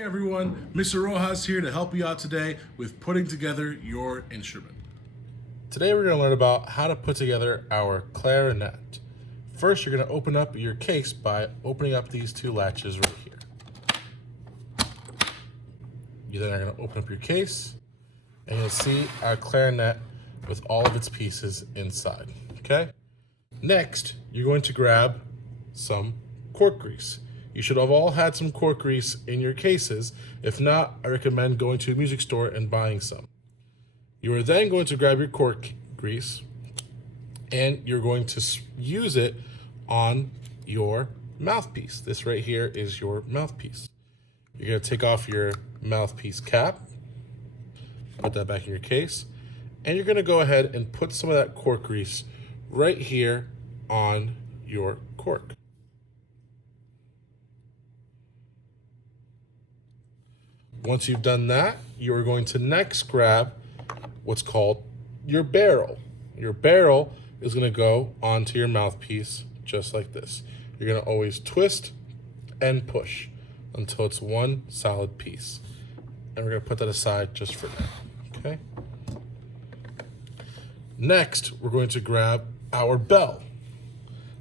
Hey everyone, Mr. Rojas here to help you out today with putting together your instrument. Today we're going to learn about how to put together our clarinet. First, you're going to open up your case by opening up these two latches right here. You then are going to open up your case and you'll see our clarinet with all of its pieces inside, okay? Next, you're going to grab some cork grease. You should have all had some cork grease in your cases. If not, I recommend going to a music store and buying some. You are then going to grab your cork grease and you're going to use it on your mouthpiece. This right here is your mouthpiece. You're going to take off your mouthpiece cap, put that back in your case, and you're going to go ahead and put some of that cork grease right here on your cork. Once you've done that, you are going to next grab what's called your barrel. Your barrel is going to go onto your mouthpiece just like this. You're going to always twist and push until it's one solid piece. And we're going to put that aside just for now, okay? Next, we're going to grab our bell.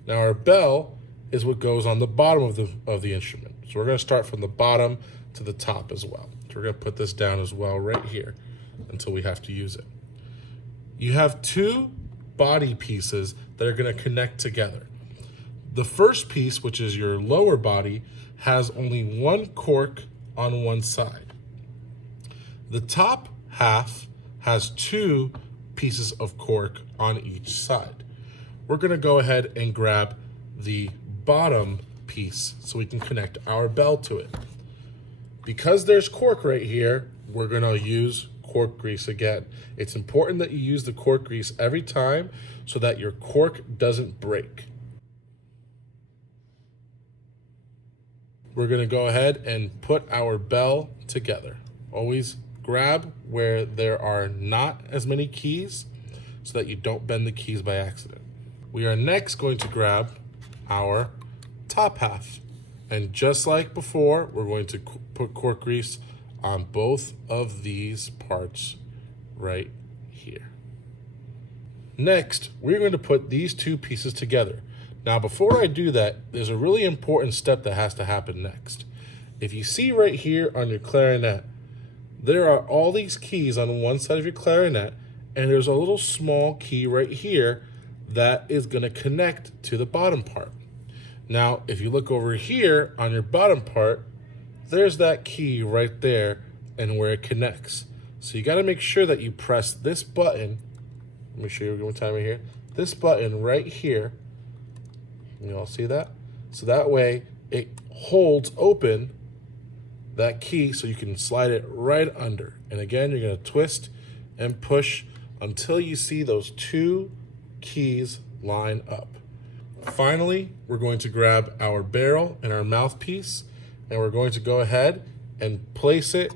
Now our bell is what goes on the bottom of the instrument. So we're going to start from the bottom to the top as well. So we're going to put this down as well right here until we have to use it. You have two body pieces that are going to connect together. The first piece, which is your lower body, has only one cork on one side. The top half has two pieces of cork on each side. We're going to go ahead and grab the bottom piece so we can connect our bell to it. Because there's cork right here, we're going to use cork grease again. It's important that you use the cork grease every time so that your cork doesn't break. We're going to go ahead and put our bell together. Always grab where there are not as many keys so that you don't bend the keys by accident. We are next going to grab our top half. And just like before, we're going to put cork grease on both of these parts right here. Next, we're going to put these two pieces together. Now, before I do that, there's a really important step that has to happen next. If you see right here on your clarinet, there are all these keys on one side of your clarinet, and there's a little small key right here that is going to connect to the bottom part. Now, if you look over here on your bottom part, there's that key right there and where it connects. So you got to make sure that you press this button. Let me show you one time right here. This button right here. You all see that? So that way it holds open that key so you can slide it right under. And again, you're going to twist and push until you see those two keys line up. Finally, we're going to grab our barrel and our mouthpiece, and we're going to go ahead and place it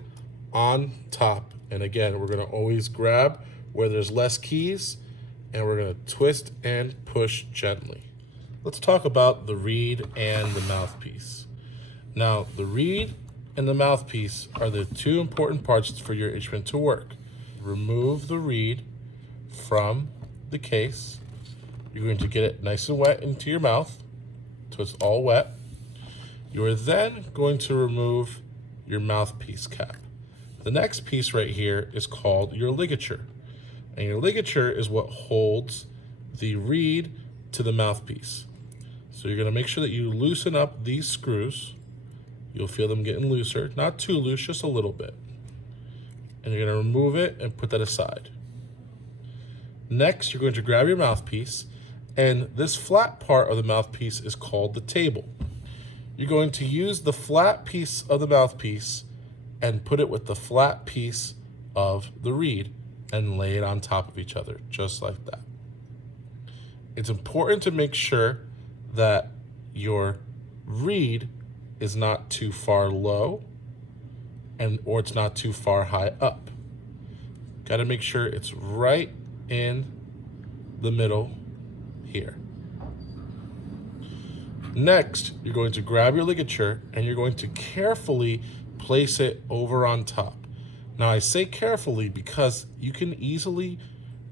on top. And again, we're going to always grab where there's less keys, and we're going to twist and push gently. Let's talk about the reed and the mouthpiece. Now, the reed and the mouthpiece are the two important parts for your instrument to work. Remove the reed from the case. You're going to get it nice and wet into your mouth, so it's all wet. You are then going to remove your mouthpiece cap. The next piece right here is called your ligature. And your ligature is what holds the reed to the mouthpiece. So you're going to make sure that you loosen up these screws. You'll feel them getting looser, not too loose, just a little bit. And you're going to remove it and put that aside. Next, you're going to grab your mouthpiece, and this flat part of the mouthpiece is called the table. You're going to use the flat piece of the mouthpiece and put it with the flat piece of the reed and lay it on top of each other, just like that. It's important to make sure that your reed is not too far low or it's not too far high up. Got to make sure it's right in the middle here. Next, you're going to grab your ligature and you're going to carefully place it over on top. Now I say carefully because you can easily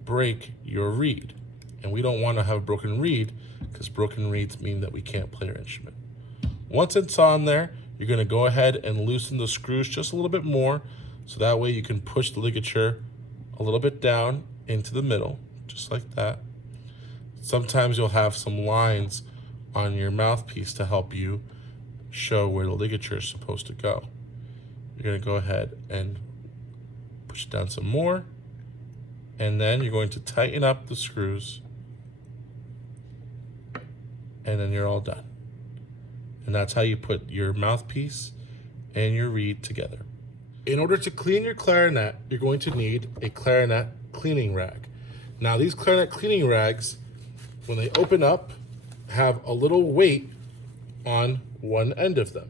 break your reed. And we don't want to have a broken reed because broken reeds mean that we can't play our instrument. Once it's on there, you're going to go ahead and loosen the screws just a little bit more, so that way you can push the ligature a little bit down into the middle, just like that. Sometimes you'll have some lines on your mouthpiece to help you show where the ligature is supposed to go. You're going to go ahead and push it down some more, and then you're going to tighten up the screws, and then you're all done. And that's how you put your mouthpiece and your reed together. In order to clean your clarinet, you're going to need a clarinet cleaning rag. Now these clarinet cleaning rags, when they open up, have a little weight on one end of them.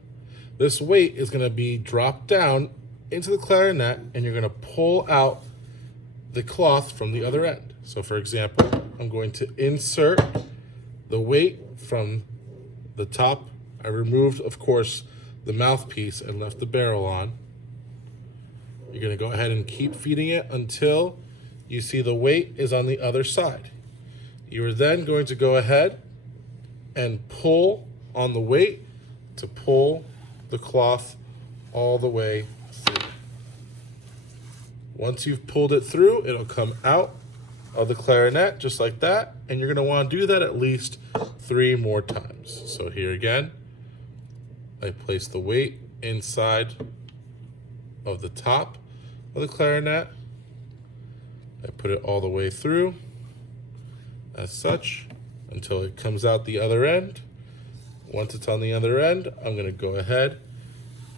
This weight is going to be dropped down into the clarinet, and you're going to pull out the cloth from the other end. So for example, I'm going to insert the weight from the top. I removed, of course, the mouthpiece and left the barrel on. You're going to go ahead and keep feeding it until you see the weight is on the other side. You are then going to go ahead and pull on the weight to pull the cloth all the way through. Once you've pulled it through, it'll come out of the clarinet just like that, and you're going to want to do that at least 3 more times. So here again, I place the weight inside of the top of the clarinet. I put it all the way through as such until it comes out the other end. Once it's on the other end, I'm going to go ahead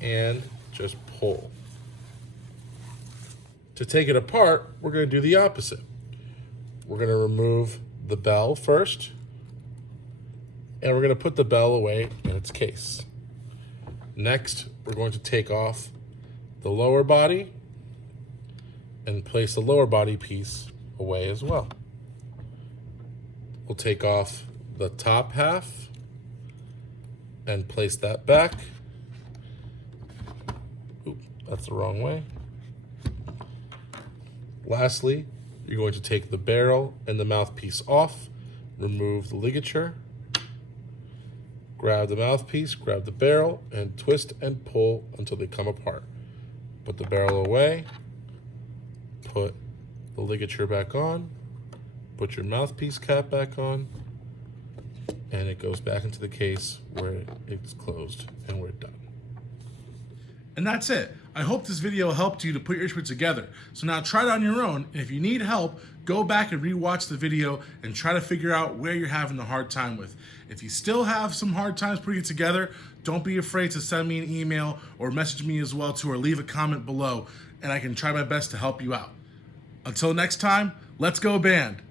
and just pull. To take it apart, we're going to do the opposite. We're going to remove the bell first, and we're going to put the bell away in its case. Next, we're going to take off the lower body and place the lower body piece away as well. We'll take off the top half and place that back. Oop, that's the wrong way. Lastly, you're going to take the barrel and the mouthpiece off, remove the ligature, grab the mouthpiece, grab the barrel, and twist and pull until they come apart. Put the barrel away, put the ligature back on, put your mouthpiece cap back on, and it goes back into the case where it's closed and we're done. And that's it. I hope this video helped you to put your instrument together. So now try it on your own, and if you need help, go back and rewatch the video and try to figure out where you're having the hard time with. If you still have some hard times putting it together, don't be afraid to send me an email or message me as well too, or leave a comment below, and I can try my best to help you out. Until next time, let's go band.